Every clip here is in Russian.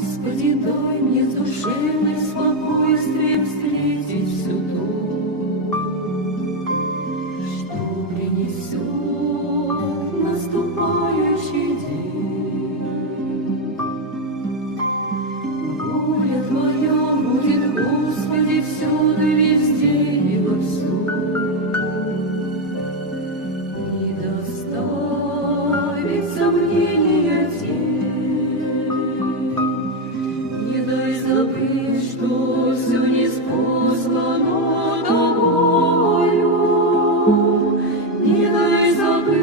Господи, дай мне с душевным спокойствием встретить все то, что принесет наступающий день. Воля Твоя будет, Господи, всюду, везде и во всем. Не доставит сомнения тень, не дай забыть, что все ниспослано Тобою, не дай забыть,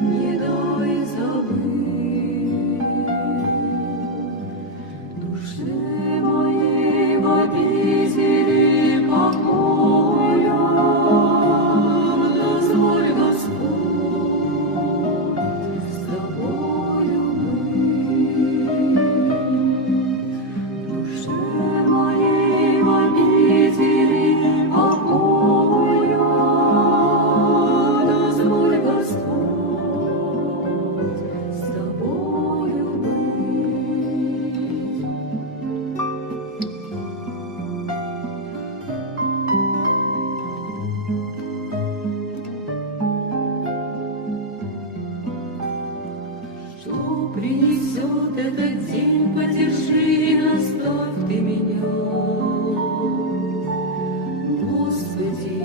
не дай забыть. Душе моей в обители покоя дозволь, Господь, с Тобою быть. Душе моей в обители покоя дозволь, Господь, с Тобою быть. Что принесет этот день, подержи и наставь Ты меня. Господи,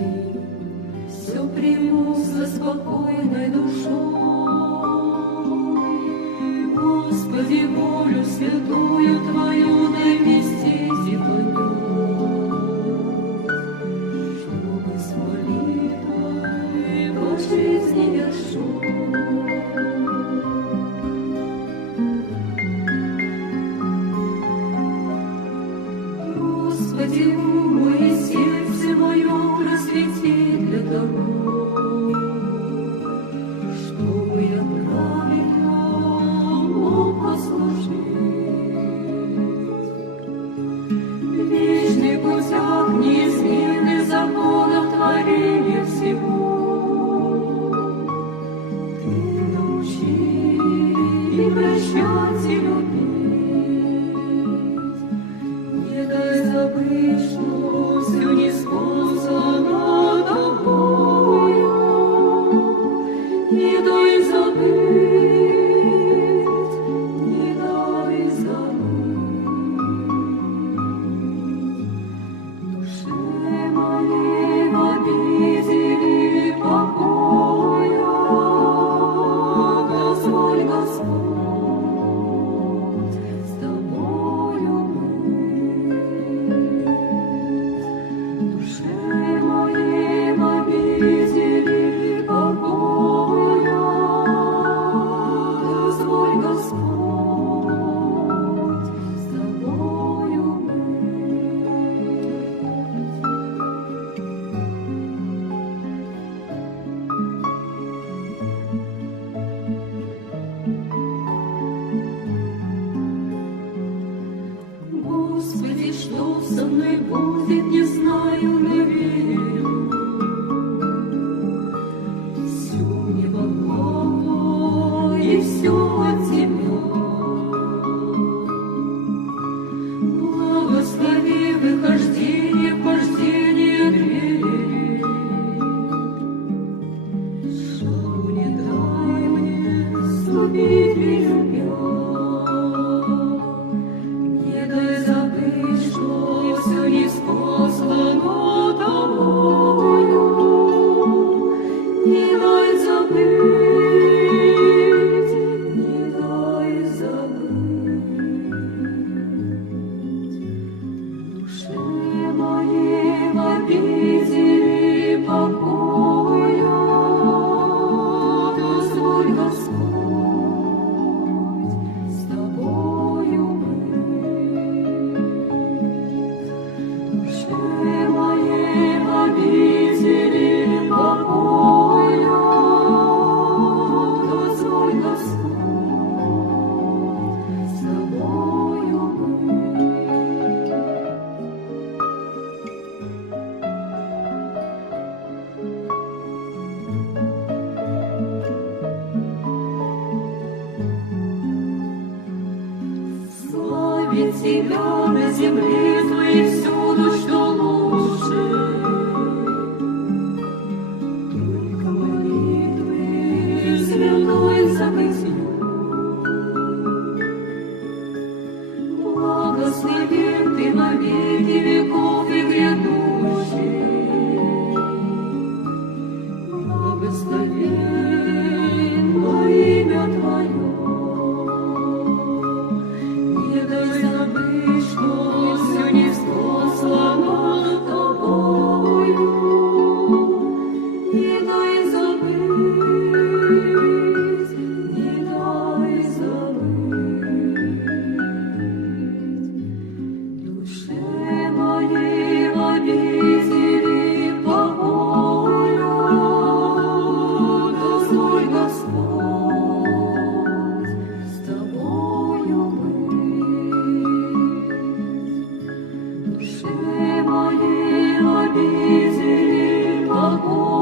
все приму со спокойной душой. Господи, волю святую Твою дай вместе и понять, чтобы с молитвой по жизни я шел. Господи, ум мой и сердце мое просвети для того, чтобы я правильно мог послужить. В вечных путях неизменных законов творения всего Ты научи и прощать, и любить. Не дай забыть, что все ниспослано Тобою, не дай забыть, не дай забыть. Душе моей в обители покоя дозволь, Господь, с Тобою быть. Душе моей в обители покоя дозволь, Господь, с Тобою быть. Господи, что со мной будет, не знаю, но верю. Все мне помогло, и все от Тебя. Благослови выхождение, вхождение двери. Шагу не дай мне ступить любя. Не дай забыть, что все ниспослано Тобою, не дай забыть, не дай забыть. Душе моей в обители покоя дозволь, Господь, с Тобою быть. Душе моей в обители покоя дозволь, Господь, с Тобою быть. любить тебя на земле твоей всюду, что лучше. Только молитвы святой забытью благословен ты во веки веков и грядущих. Благословен во имя Твое. Не дай забыть, что все ниспослано Тобою. Не дай забыть, не дай забыть. Душе моей в обители покою дозволь, Господь, с Тобою быть. Душе моей в обители покою